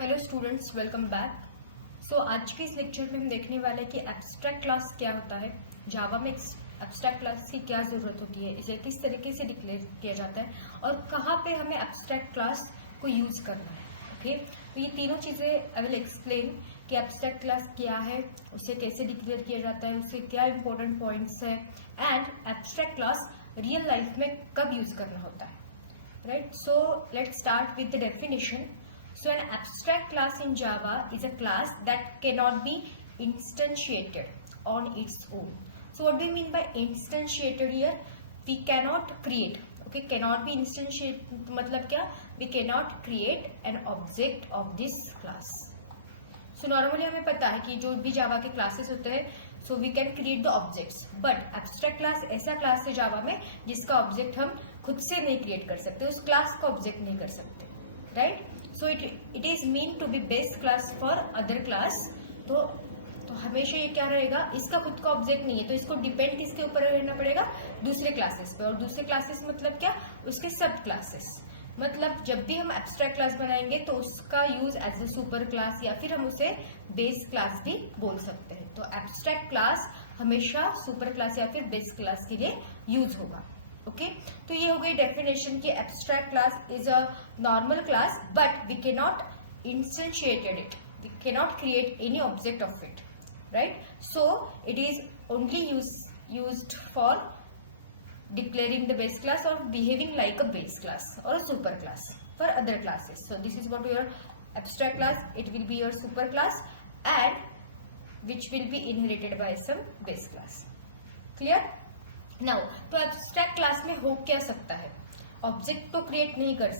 Hello students, welcome back. So आज के इस लेक्चर में हम देखने वाले हैं कि एब्स्ट्रैक्ट क्लास क्या होता है, जावा में एब्स्ट्रैक्ट क्लास की क्या ज़रूरत होती है, इसे किस तरीके से डिक्लेयर किया जाता है और कहाँ पे हमें एब्स्ट्रैक्ट क्लास को यूज़ करना है। ओके, तो ये तीनों चीज़ें आई विल एक्सप्लेन कि एब्स्ट्रैक्ट क्लास क्या है, उसे कैसे डिक्लेयर किया जाता है, उसके क्या इंपॉर्टेंट पॉइंट्स है and abstract class real life में कब यूज़ करना होता है। Right, so let's start with the definition. So an abstract class in Java is a class that cannot be instantiated on its own. So what do you mean by instantiated here? We cannot create. Okay, cannot be instantiated मतलब क्या? We cannot create an object of this class. So normally हमें पता है कि जो भी जावा के classes होते हैं so we can create the objects, but abstract class ऐसा क्लास है जावा में जिसका ऑब्जेक्ट हम खुद से नहीं क्रिएट कर सकते, उस क्लास का ऑब्जेक्ट नहीं कर सकते, right. So it is mean to be base class for other class. तो हमेशा ये क्या रहेगा, इसका खुद का ऑब्जेक्ट नहीं है तो इसको डिपेंड किसके ऊपर रहना पड़ेगा, दूसरे क्लासेस पे। और दूसरे क्लासेस मतलब क्या, उसके सब क्लासेस। मतलब जब भी हम एब्स्ट्रैक्ट क्लास बनाएंगे तो उसका use as a super class या फिर हम उसे बेस क्लास भी बोल सकते हैं। तो एब्स्ट्रैक्ट क्लास हमेशा सुपर क्लास या फिर बेस क्लास के लिए यूज होगा। ओके, तो ये हो गई डेफिनेशन कि abstract class is a normal class but we can not instantiated it, we can not create any object of it, right. So it is only used for declaring the base class or behaving like a base class or a super class for other classes. So this is what your abstract class, it will be your super class and which will be inherited by some base class. Clear? Now तो abstract class में हो क्या सकता है, object तो create नहीं कर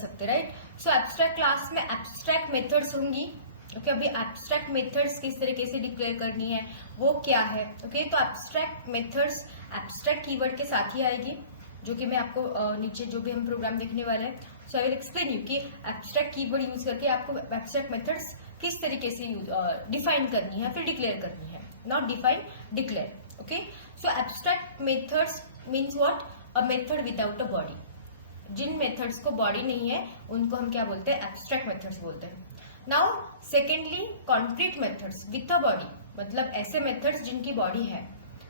सकते, राइट। सो abstract क्लास में abstract मेथड्स होंगी। ओके, अभी एब्स्ट्रैक्ट मेथड्स किस तरीके से डिक्लेयर करनी है वो क्या है। ओके, तो एब्स्ट्रैक्ट मेथड्स एब्स्ट्रैक्ट कीवर्ड के साथ ही आएगी, जो कि मैं आपको नीचे जो भी हम प्रोग्राम देखने वाले हैं सो आई विल एक्सप्लेन यू कि एब्स्ट्रैक्ट कीवर्ड यूज करके आपको एब्स्ट्रैक्ट मेथड्स किस तरीके से डिफाइन करनी है फिर डिक्लेयर करनी है, not define, declare. Okay, so abstract methods means what, a method without a body. जिन मेथड्स को बॉडी नहीं है उनको हम क्या बोलते हैं, एब्स्ट्रैक्ट मेथड्स बोलते हैं। Now secondly concrete methods with a body, मतलब ऐसे मेथड्स जिनकी बॉडी है।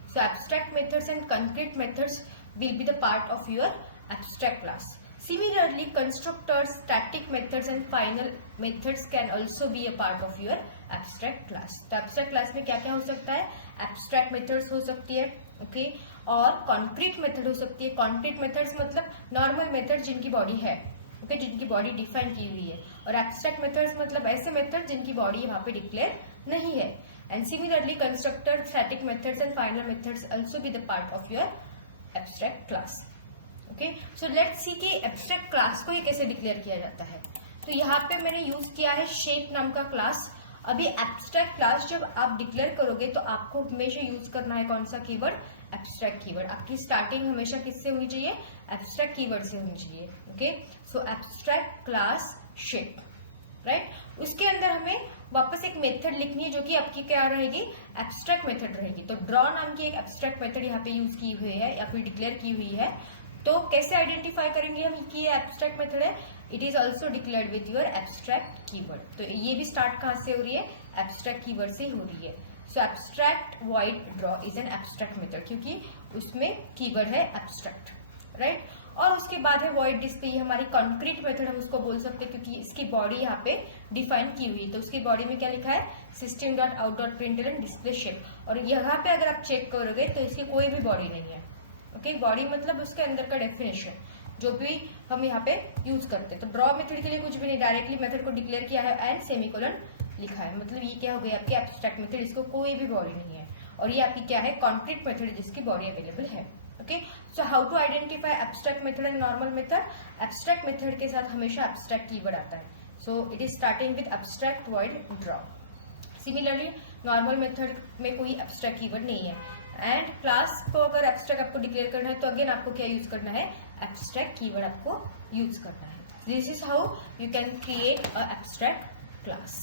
So abstract methods and concrete methods will be the part of your abstract class. Similarly, constructors, static methods and final methods can also be a part of your abstract class. तो abstract class में क्या क्या हो सकता है, abstract methods हो सकती है, ओके, और concrete method हो सकती है। concrete methods मतलब normal methods जिनकी बॉडी है, ओके, जिनकी बॉडी डिफाइन की हुई है। और abstract methods मतलब ऐसे मेथड जिनकी बॉडी यहाँ पे डिक्लेयर नहीं है। And similarly constructor, static methods and final methods also be the part of your abstract class. Okay, so let's see कि एब्स्ट्रैक्ट क्लास को ये कैसे डिक्लेयर किया जाता है। तो यहाँ पे मैंने यूज किया है शेप नाम का क्लास। अभी एब्स्ट्रैक्ट क्लास जब आप डिक्लेयर करोगे तो आपको हमेशा यूज करना है कौन सा कीवर्ड, एब्स्ट्रैक्ट कीवर्ड। आपकी स्टार्टिंग हमेशा किससे होनी चाहिए, एब्स्ट्रैक्ट कीवर्ड से होनी चाहिए। Okay, so abstract class shape, right. उसके अंदर हमें वापस एक मेथड लिखनी है जो कि आपकी क्या रहेगी, एब्स्ट्रैक्ट मेथड रहेगी। तो ड्रॉ नाम की एक एब्स्ट्रैक्ट मेथड यहाँ पे यूज की हुई है या फिर डिक्लेयर की हुई है। तो कैसे आइडेंटिफाई करेंगे हम कि ये एब्स्ट्रैक्ट मेथड है, it is also declared with your abstract keyword. तो ये भी स्टार्ट कहाँ से हो रही है, एब्स्ट्रैक्ट कीवर्ड से हो रही है। So abstract void draw is an abstract method क्योंकि उसमें कीवर्ड है एब्स्ट्रैक्ट, राइट। और उसके बाद है वॉइड डिस्प्ले, हमारी कॉन्क्रीट मेथड हम उसको बोल सकते हैं क्योंकि इसकी बॉडी यहाँ पे डिफाइन की हुई है। तो उसकी बॉडी में क्या लिखा है, system dot out dot println display shape. और यहाँ पे अगर आप चेक करोगे तो इसकी कोई भी बॉडी नहीं है। ओके, बॉडी मतलब उसके अंदर का डेफिनेशन जो भी हम यहाँ पे यूज करते हैं। तो ड्रॉ मेथड के लिए कुछ भी नहीं, डायरेक्टली मेथड को डिक्लेयर किया है एंड सेमीकोलन लिखा है, मतलब ये क्या हो गई आपकी एब्स्ट्रैक्ट मेथड, इसको कोई भी बॉडी नहीं है। और ये आपकी क्या है, कॉन्क्रीट मेथड जिसकी बॉडी अवेलेबल है। Okay, so how to identify abstract method and normal method. Abstract method के साथ हमेशा एब्स्ट्रैक्ट कीवर्ड आता है। So it is starting with abstract void draw. Similarly normal method में कोई एब्स्ट्रैक्ट कीवर्ड नहीं है। एंड क्लास को अगर एब्स्ट्रैक्ट आपको डिक्लेयर करना है तो अगेन आपको क्या यूज करना है, एब्स्ट्रैक्ट कीवर्ड आपको यूज करना है। This is how you can create a abstract class.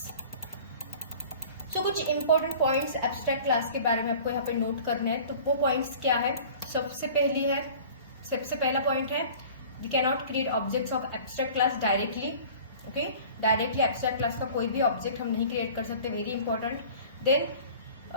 So कुछ इंपॉर्टेंट पॉइंट्स एब्स्ट्रैक्ट क्लास के बारे में आपको यहाँ पे नोट करने हैं। तो वो पॉइंट्स क्या है, सबसे पहला पॉइंट है we can not create objects of abstract class directly. Okay, directly abstract class का कोई भी ऑब्जेक्ट हम नहीं क्रिएट कर सकते, very important. Then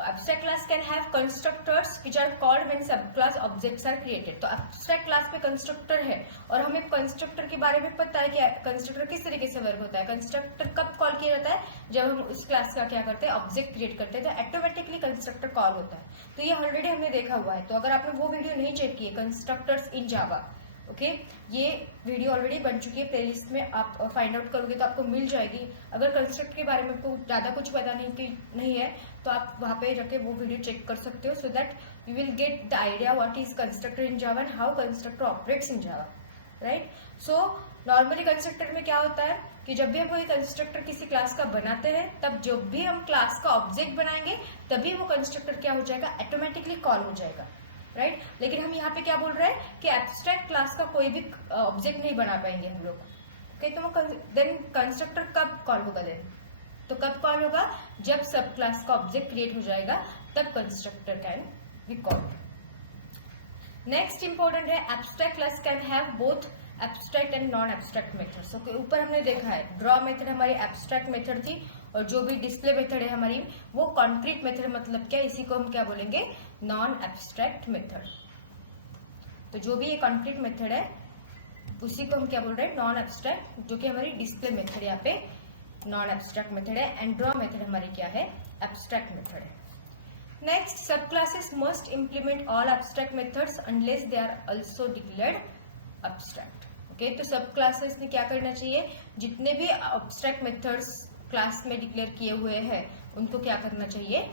abstract class can have constructors which are called when subclass objects are created। तो abstract class में constructor है और हमें constructor के बारे में पता है कि constructor किस तरीके से वर्क होता है। constructor कब कॉल किया जाता है, जब हम उस क्लास का क्या करते हैं, ऑब्जेक्ट क्रिएट करते हैं, तो ऑटोमेटिकली constructor कॉल होता है। तो ये ऑलरेडी हमने देखा हुआ है। तो अगर आपने वो वीडियो नहीं चेक की है, constructors in Java, ओके ये वीडियो ऑलरेडी बन चुकी है, प्लेलिस्ट में आप फाइंड आउट करोगे तो आपको मिल जाएगी। अगर कंस्ट्रक्ट के बारे में आपको ज़्यादा कुछ पता नहीं है तो आप वहाँ पे जाके वो वीडियो चेक कर सकते हो, so that you will get the idea what is constructor in Java and how constructor operates in Java, right. So normally constructor में क्या होता है कि जब भी हम कोई कंस्ट्रक्टर किसी क्लास का बनाते हैं, तब जब भी हम क्लास का ऑब्जेक्ट बनाएंगे तभी वो कंस्ट्रक्टर क्या हो जाएगा, ऑटोमेटिकली कॉल हो जाएगा, राइट। लेकिन हम यहाँ पे क्या बोल रहे हैं कि एब्स्ट्रैक्ट क्लास का कोई भी ऑब्जेक्ट नहीं बना पाएंगे हम लोग, ओके। तो देन कंस्ट्रक्टर कब कॉल होगा, देन तो कब कॉल होगा, जब सब क्लास का ऑब्जेक्ट क्रिएट हो जाएगा, तब constructor can be called. Next important है abstract class can have both abstract and non abstract methods. Okay, ऊपर हमने देखा है ड्रॉ मेथड हमारी एब्स्ट्रैक्ट मेथड थी और जो भी डिस्प्ले मेथड है हमारी वो कॉन्क्रीट मेथड, मतलब क्या, इसी को हम क्या बोलेंगे, नॉन एब्स्ट्रैक्ट मेथड। तो जो भी ये कॉन्क्रीट मेथड है उसी को हम क्या बोल रहे हैं, नॉन एब्स्ट्रैक्ट, जो कि हमारी डिस्प्ले मेथड यहाँ पे नॉन एब्स्ट्रैक्ट मेथड है, एंड ड्रॉ मेथड हमारी क्या है, एब्स्ट्रैक्ट मेथड है। Next, sub classes must implement all abstract methods unless they are also declared abstract. Okay, तो सब क्लासेस में क्या करना चाहिए, जितने भी एब्स्ट्रैक्ट मेथड्स क्लास में डिक्लेयर किए हुए हैं उनको क्या करना चाहिए,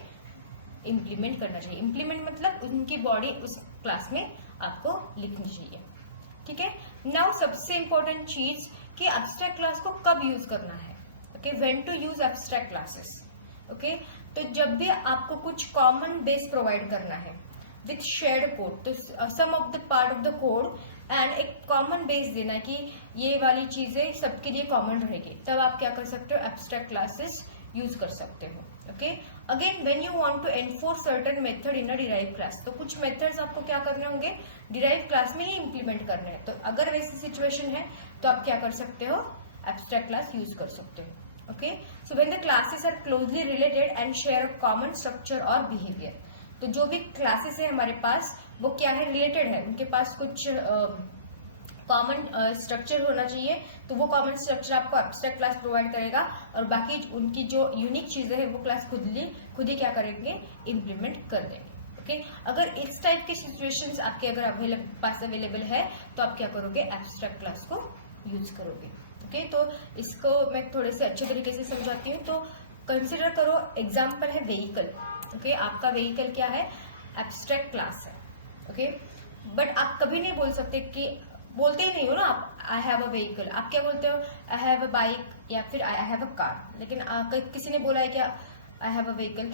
इंप्लीमेंट करना चाहिए। इंप्लीमेंट मतलब उनकी बॉडी उस क्लास में आपको लिखनी चाहिए, ठीक है। नाउ सबसे इंपॉर्टेंट चीज कि एब्स्ट्रैक्ट क्लास को कब यूज करना है, okay, when to use abstract classes. Okay, तो जब भी आपको कुछ कॉमन बेस प्रोवाइड करना है विथ शेयर्ड कोड, तो some of the part of the code and एक कॉमन बेस देना है कि ये वाली चीजें सबके लिए कॉमन रहेगी, तब आप क्या कर सकते हो, एब्स्ट्रैक्ट क्लासेस यूज कर सकते हो। Okay, again when you want to enforce certain method in a derive class, तो कुछ मेथड्स आपको क्या करने होंगे, डिराइव क्लास में ही इंप्लीमेंट करने हैं। तो अगर वैसी सिचुएशन है तो आप क्या कर सकते हो, एब्स्ट्रैक्ट क्लास यूज कर सकते हो। Okay, so when the classes are closely related and share a common structure और बिहेवियर, तो जो भी क्लासेस है हमारे पास वो क्या है, रिलेटेड है, उनके पास कुछ कॉमन स्ट्रक्चर होना चाहिए, तो वो कॉमन स्ट्रक्चर आपको एब्स्ट्रैक्ट क्लास प्रोवाइड करेगा और बाकी उनकी जो यूनिक चीजें हैं वो क्लास खुद ही क्या करेंगे, इम्प्लीमेंट कर देंगे। ओके, अगर इस टाइप के सिचुएशंस आपके अगर पास अवेलेबल है तो आप क्या करोगे, एब्स्ट्रैक्ट क्लास को यूज करोगे। ओके, तो इसको मैं थोड़े से अच्छे तरीके से समझाती हूँ। तो कंसिडर करो, एग्जाम्पल है व्हीकल। ओके, आपका व्हीकल क्या है, एब्स्ट्रैक्ट क्लास है। ओके, बट आप कभी नहीं बोल सकते कि, बोलते ही नहीं हो ना आप, आई हैव अ व्हीकल, आप क्या बोलते हो, आई हैव अ बाइक या फिर आई हैव अ कार। लेकिन किसी ने बोला है क्या, I have a vehicle,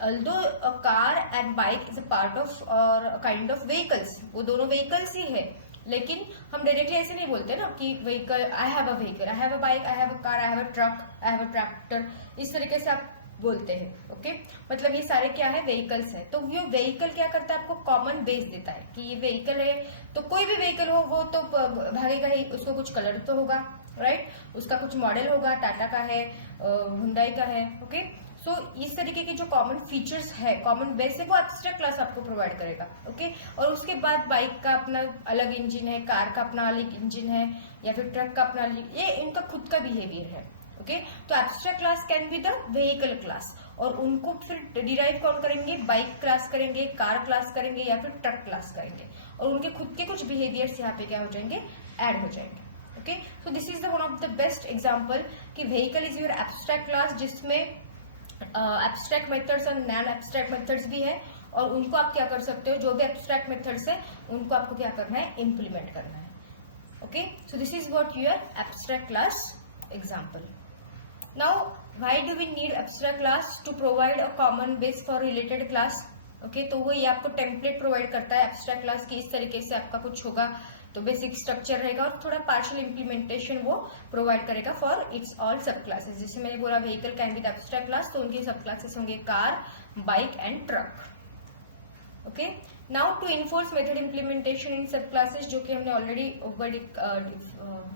although a car and bike is a part of or a kind of vehicles, वो दोनों vehicles ही है, लेकिन हम डायरेक्टली ऐसे नहीं बोलते ना कि vehicle, I have a vehicle, I have a bike, I have a car, I have a truck, I have a tractor, इस तरीके से आप बोलते हैं। ओके, मतलब ये सारे क्या है, व्हीकल्स है। तो ये व्हीकल क्या करता है, आपको कॉमन बेस देता है कि ये व्हीकल है, तो कोई भी व्हीकल हो वो तो भागेगा ही, उसको कुछ कलर तो होगा, राइट, उसका कुछ मॉडल होगा, टाटा का है, हुंडई का है। ओके, तो इस तरीके के जो कॉमन फीचर्स है, कॉमन बेस है, वो एब्स्ट्रैक्ट क्लास आपको प्रोवाइड करेगा। ओके, और उसके बाद बाइक का अपना अलग इंजन है, कार का अपना अलग इंजन है, या फिर ट्रक का अपना अलग, ये इनका खुद का बिहेवियर है। ओके, तो abstract class can be the vehicle class, और उनको फिर डिराइव कौन करेंगे, बाइक क्लास करेंगे, कार क्लास करेंगे, या फिर ट्रक क्लास करेंगे, और उनके खुद के कुछ बिहेवियर्स यहाँ पे क्या हो जाएंगे, ऐड हो जाएंगे। Okay, so this is the one of the best example कि vehicle is your abstract class, जिसमें एब्स्ट्रैक्ट मेथड्स और नॉन एब्स्ट्रैक्ट मेथड्स भी है, और उनको आप क्या कर सकते हो, जो भी एब्स्ट्रैक्ट मेथड्स है उनको आपको क्या करना है, इम्प्लीमेंट करना है। Okay, so this is what your abstract class example. Now, why do we need abstract class? To provide a common base for related class. Okay, तो वो ये आपको टेम्पलेट प्रोवाइड करता है abstract class की, इस तरीके से आपका कुछ होगा तो बेसिक स्ट्रक्चर रहेगा, और थोड़ा पार्शियल इम्प्लीमेंटेशन वो प्रोवाइड करेगा for its all sub classes. जैसे मैंने बोला vehicle can be the abstract class, तो उनकी सब क्लासेस होंगे car, bike and truck. Okay, now to enforce method implementation in sub classes, जो कि हमने ऑलरेडी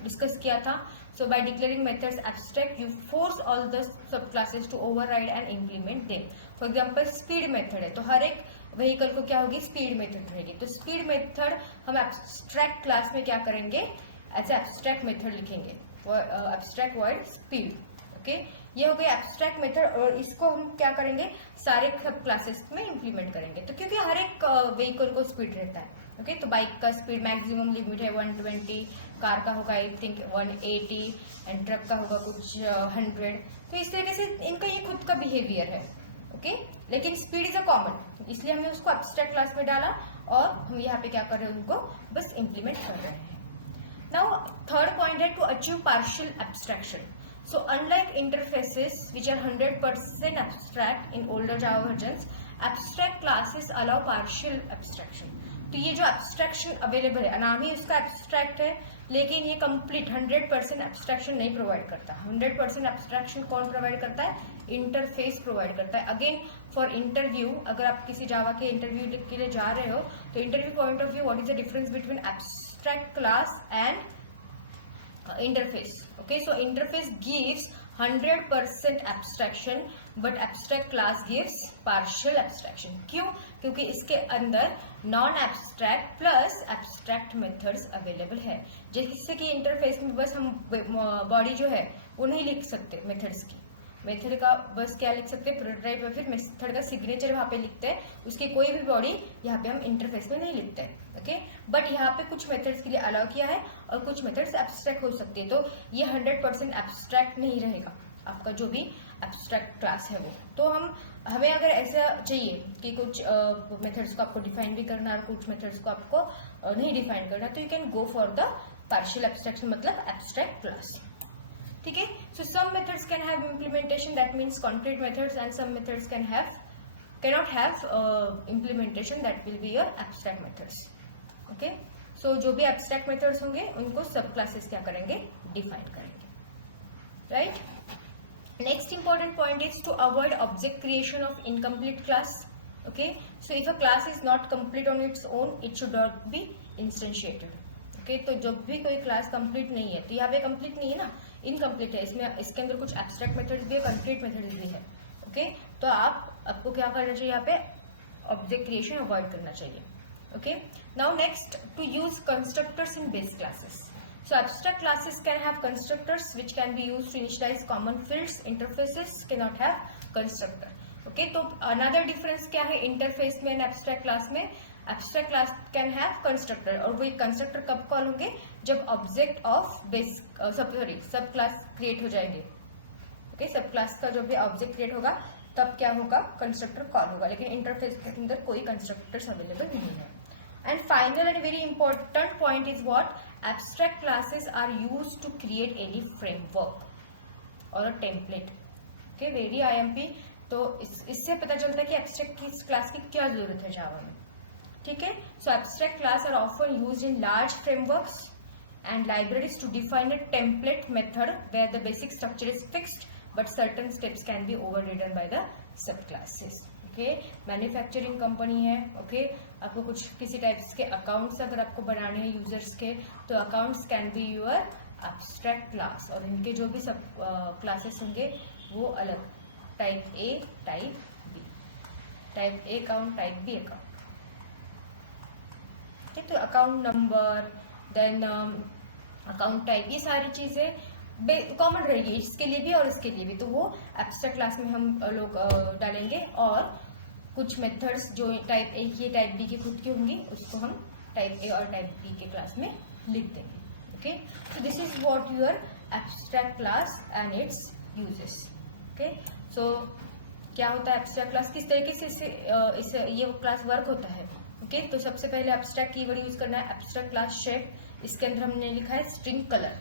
डिस्कस किया था. So by declaring methods abstract, you force all the sub classes to override and implement them. For example speed method है, तो हर एक vehicle को क्या होगी, स्पीड मेथड रहेगी. तो स्पीड मेथड हम एब्स्ट्रैक्ट क्लास में क्या करेंगे, एज एब्स्ट्रैक्ट मेथड लिखेंगे, एब्स्ट्रैक्ट वर्ड स्पीड. ओके, ये हो गई एब्स्ट्रैक्ट मेथड, और इसको हम क्या करेंगे, सारे सब क्लासेस में इंप्लीमेंट करेंगे. तो क्योंकि हर एक व्हीकल को स्पीड रहता है. ओके, तो बाइक का स्पीड मैक्सिमम लिमिट है 120, कार का होगा आई थिंक 180, एंड ट्रक का होगा कुछ 100. तो इस तरीके से इनका ये खुद का बिहेवियर है. ओके, लेकिन स्पीड इज अ कॉमन, इसलिए हमने उसको एब्स्ट्रैक्ट क्लास में डाला, और हम यहाँ पे क्या कर रहे हैं, उनको बस इम्प्लीमेंट कर रहे हैं. नाउ थर्ड पॉइंट है to achieve partial abstraction. So unlike interfaces which are 100% abstract in older Java versions, abstract classes allow partial abstraction. तो ये जो abstraction available है, नाम ही उसका abstract है, लेकिन ये complete 100% abstraction नहीं provide करता. 100% abstraction कौन provide करता है, interface provide करता है. Again for interview, अगर आप किसी Java के interview के लिए जा रहे हो, तो interview point of view, what is the difference between abstract class and interface? Okay, so interface gives 100% abstraction, but abstract class gives partial abstraction. क्यों? क्योंकि इसके अंदर non abstract plus abstract methods available है. जैसे कि इंटरफेस में बस हम बॉडी जो है वो नहीं लिख सकते मेथड्स की, मेथड का बस क्या लिख सकते हैं, प्रोटोटाइप, या फिर मेथड का सिग्नेचर वहाँ पे लिखते हैं, उसकी कोई भी बॉडी यहाँ पे हम इंटरफेस में नहीं लिखते हैं. ओके, बट यहाँ पे कुछ मेथड्स के लिए अलाउ किया है, और कुछ मेथड्स एब्स्ट्रैक्ट हो सकती है. तो ये 100% एब्स्ट्रैक्ट नहीं रहेगा आपका जो भी एब्स्ट्रैक्ट क्लास है वो. तो हमें अगर ऐसा चाहिए कि कुछ मेथड्स को आपको डिफाइन भी करना और कुछ मेथड्स को आपको नहीं डिफाइन करना, तो you can go for the partial abstraction, मतलब एब्स्ट्रैक्ट क्लास. ठीक है, so some methods can have implementation, that means concrete methods, and some methods cannot have implementation, that will be your abstract methods. Okay, so जो भी abstract methods होंगे उनको सब classes क्या करेंगे, define करेंगे. Right? Next important point is to avoid object creation of incomplete class. Okay, so if a class is not complete on its own, it should not be instantiated. Okay, तो जब भी कोई class complete नहीं है, तो यहाँ पे complete नहीं है ना, इनकम्प्लीट है, इसमें इसके अंदर कुछ एब्स्ट्रैक्ट मेथड्स भी है, कंक्रीट मेथड्स भी है. ओके, तो आपको क्या करना चाहिए, यहाँ पे ऑब्जेक्ट क्रिएशन अवॉइड करना चाहिए. Okay, now next, to use constructors in base classes. So abstract classes can have constructors which can be used to initialise common fields. Interfaces can not have constructor. Okay, तो another difference क्या है interface में and abstract class में. Abstract class can have constructor, और वो constructor कब call होंगे, जब object of base sub class create हो जाएंगे. ओके, सब क्लास का जो भी ऑब्जेक्ट क्रिएट होगा तब क्या होगा, कंस्ट्रक्टर कॉल होगा. लेकिन इंटरफेस के अंदर कोई कंस्ट्रक्टर्स अवेलेबल नहीं है. And final and very important point is what, abstract classes are used to create any framework और a template. Okay, very IMP. तो इससे पता चलता है कि एब्स्ट्रैक्ट क्लास की क्या जरूरत है जावा में. ठीक है, so abstract class are often used in large frameworks and libraries to define a template method where the basic structure is fixed, but certain steps can be overridden by the subclasses. Okay, manufacturing company है. Okay, आपको कुछ किसी types के accounts अगर आपको बनाने हैं users के, तो accounts can be your abstract class, और इनके जो भी सब क्लासेस होंगे वो अलग, type A, type B, type A account, type B account. ठीक, तो account number, then account type, ये सारी चीजें कॉमन रहेगी इसके लिए भी और इसके लिए भी. तो वो एब्स्ट्रैक्ट क्लास में हम लोग डालेंगे, और कुछ मेथड्स जो टाइप ए की टाइप बी की खुद की होंगी उसको हम टाइप ए और टाइप बी के क्लास में लिख देंगे. Okay, so this is what your abstract class and its uses. Okay, so क्या होता है एब्स्ट्रैक्ट क्लास, किस तरीके से ये क्लास वर्क होता है. ओके, तो सबसे पहले एब्स्ट्रैक्ट कीवर्ड यूज करना है. एब्स्ट्रैक्ट क्लास शेप, इसके अंदर हमने लिखा है स्ट्रिंग कलर.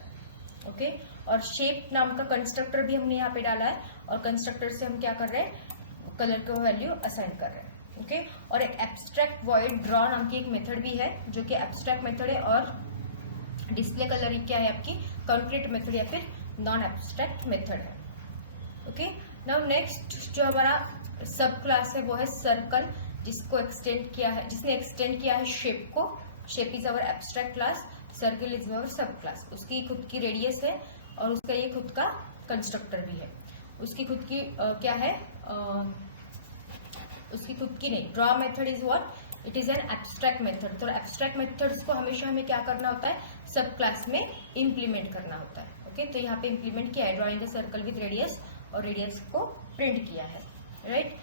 ओके, और शेप नाम का कंस्ट्रक्टर भी हमने यहाँ पे डाला है, और कंस्ट्रक्टर से हम क्या कर रहे हैं, कलर का वैल्यू असाइन कर रहे हैं. ओके, और एक एब्स्ट्रैक्ट वॉइड ड्रॉ नाम की एक मेथड भी है जो कि एब्स्ट्रैक्ट मेथड है, और डिस्प्ले कलर क्या है आपकी कंक्रीट मेथड या फिर नॉन एब्स्ट्रैक्ट मेथड है. ओके, नाउ नेक्स्ट जो हमारा सब क्लास है वो है सर्कल. जिसको एक्सटेंड किया है, जिसने एक्सटेंड किया है शेप को। Shape is our abstract class, circle is our सब क्लास। उसकी खुद की रेडियस है और उसका ये खुद का कंस्ट्रक्टर भी है। उसकी खुद की क्या है, उसकी खुद की नहीं। Draw method is what, it is an abstract method. तो एब्स्ट्रैक्ट मेथड्स को हमेशा हमें क्या करना होता है, सब क्लास में इम्प्लीमेंट करना होता है। ओके, तो यहाँ पे इम्प्लीमेंट किया है, drawing the circle with radius, और रेडियस को प्रिंट किया है, राइट।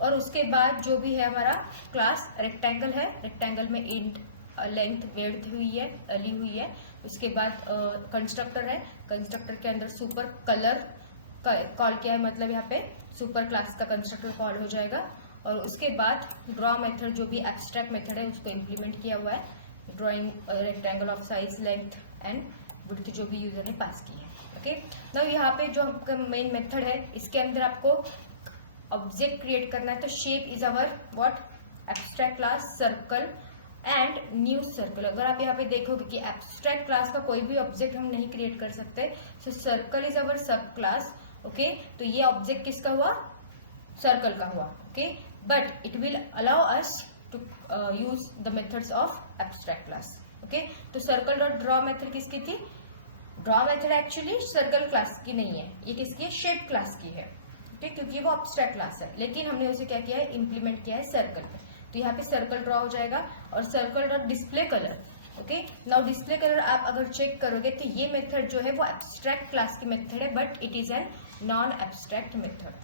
और उसके बाद जो भी है हमारा क्लास रेक्टेंगल है, रेक्टेंगल में इंट लेंथ वेड्थ हुई है, ली हुई है। उसके बाद कंस्ट्रक्टर है, कंस्ट्रक्टर के अंदर सुपर कलर कॉल किया है, मतलब यहाँ पे सुपर क्लास का कंस्ट्रक्टर कॉल हो जाएगा। और उसके बाद ड्रॉ मेथड जो भी एब्स्ट्रैक्ट मेथड है उसको इम्प्लीमेंट किया हुआ है, drawing rectangle of size length and width जो भी यूजर ने पास की है। ओके, नाउ यहाँ पे जो आपका मेन मेथड है, इसके अंदर आपको ऑब्जेक्ट क्रिएट करना है। तो shape is our what, abstract class, circle and new circle. अगर आप यहाँ पे देखोगे कि एब्स्ट्रैक्ट क्लास का कोई भी ऑब्जेक्ट हम नहीं क्रिएट कर सकते, सो सर्कल इज अवर सब क्लास। ओके, तो ये ऑब्जेक्ट किसका हुआ, सर्कल का हुआ। Okay, but it will allow us to use the methods of abstract class. Okay, तो सर्कल डॉट ड्रॉ मेथड किसकी थी, draw method actually circle class की नहीं है, ये किसकी है, शेप क्लास की है। ठीक, क्योंकि वो एब्स्ट्रैक्ट क्लास है, लेकिन हमने उसे क्या किया है, इम्प्लीमेंट किया है सर्कल में। तो यहाँ पे सर्कल ड्रॉ हो जाएगा। और circle dot display colour. Okay, now display colour आप अगर चेक करोगे तो ये मेथड जो है वो एब्स्ट्रैक्ट क्लास की मेथड है, but it is an non abstract method.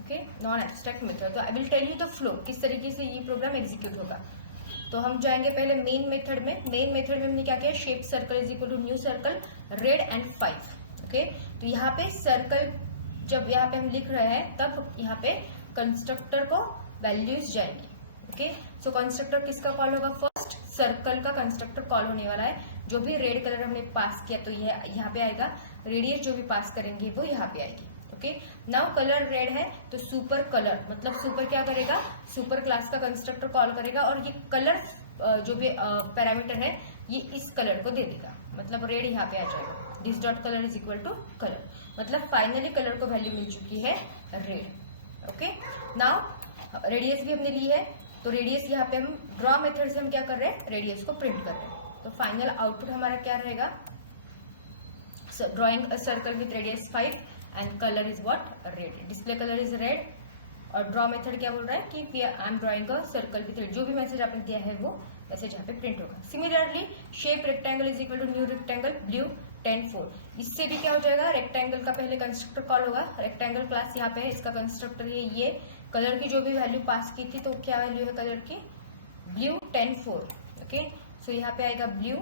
Okay, non abstract method. तो I will tell you the flow, किस तरीके से ये प्रोग्राम एग्जीक्यूट होगा। तो हम जाएंगे पहले मेन मेथड में। मेन मेथड में हमने क्या किया, shape circle is equal to new circle red and 5। Okay, तो यहाँ पे सर्कल जब यहाँ पे हम लिख रहे हैं तब यहाँ पे कंस्ट्रक्टर को वैल्यूज जाएंगी। ओके, सो कंस्ट्रक्टर किसका कॉल होगा, फर्स्ट सर्कल का कंस्ट्रक्टर कॉल होने वाला है। जो भी रेड कलर हमने पास किया तो ये यहाँ पे आएगा, रेडियस जो भी पास करेंगे वो यहाँ पे आएगी। ओके, नाउ कलर रेड है तो सुपर कलर, मतलब सुपर क्या करेगा, सुपर क्लास का कंस्ट्रक्टर कॉल करेगा और ये कलर जो भी पैरामीटर है ये इस कलर को दे देगा, मतलब रेड यहाँ पे आ जाएगा। This dot colour is equal to colour, मतलब फाइनली कलर को वैल्यू मिल चुकी है रेड। ओके, नाउ रेडियस भी हमने ली है, तो रेडियस यहाँ पे हम ड्रॉ मेथड से हम क्या कर रहे हैं, रेडियस को प्रिंट कर रहे हैं। तो फाइनल आउटपुट हमारा क्या रहेगा, drawing a circle with radius 5 and colour is what, red. Display colour is red. और ड्रॉ मेथड क्या बोल रहा है कि I am drawing a circle with red. जो भी मैसेज आपने दिया है वो मैसेज यहाँ पे प्रिंट होगा। Similarly shape rectangle is equal to new rectangle blue 10 4। इससे भी क्या हो जाएगा, रेक्टेंगल का पहले कंस्ट्रक्टर कॉल होगा, रेक्टेंगल क्लास यहाँ पे है, इसका कंस्ट्रक्टर ये कलर की जो भी वैल्यू पास की थी तो क्या वैल्यू है कलर की, ब्लू 10 4। ओके, सो यहाँ पे आएगा ब्लू,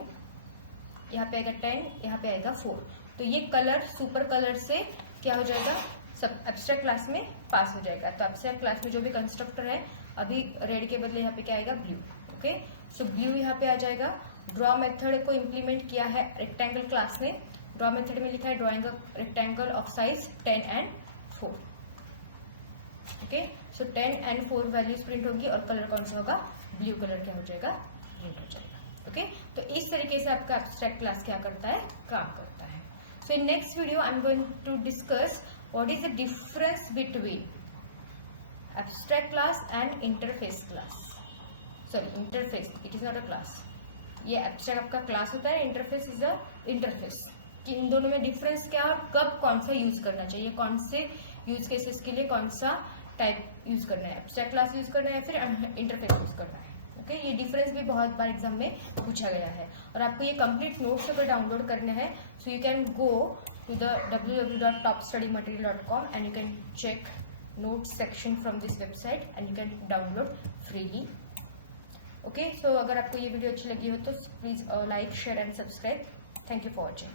यहाँ पे आएगा 10, यहाँ पे आएगा 4। तो ये कलर सुपर कलर से क्या हो जाएगा, सब एब्स्ट्रैक्ट क्लास में पास हो जाएगा। तो एब्स्ट्रैक्ट क्लास में जो भी कंस्ट्रक्टर है, अभी रेड के बदले यहाँ पे क्या आएगा, ब्लू। ओके, सो ब्लू यहाँ पे आ जाएगा। ड्रॉ मेथड को इम्प्लीमेंट किया है रेक्टेंगल क्लास में। ड्रॉ मेथड में लिखा है drawing a rectangle of size 10 and 4। Okay, so 10 and 4 values print होगी और कलर कौन सा होगा, ब्लू कलर क्या हो जाएगा, प्रिंट हो जाएगा। ओके, तो इस तरीके से आपका एब्स्ट्रैक्ट क्लास क्या करता है, काम करता है। So in next video I am going to discuss what is the difference between abstract class and interface class. Sorry, interface, it is not a class. ये एब्स्ट्रैक्ट आपका क्लास होता है, इंटरफेस इज अ इंटरफेस। कि इन दोनों में difference क्या और कब कौन सा यूज करना चाहिए, कौन से यूज केसेस के लिए कौन सा टाइप यूज करना है, एब्स्ट्रैक्ट क्लास यूज करना है या फिर इंटरफेस यूज करना है। ओके, ये डिफरेंस भी बहुत बार एग्जाम में पूछा गया है। और आपको ये कंप्लीट नोट्स अगर डाउनलोड करने हैं, so you can go to the www.topstudymaterial.com and you can check notes section from this website and you can download freely. Okay, so अगर आपको ये वीडियो अच्छी लगी हो तो please like share and subscribe. Thank you for watching.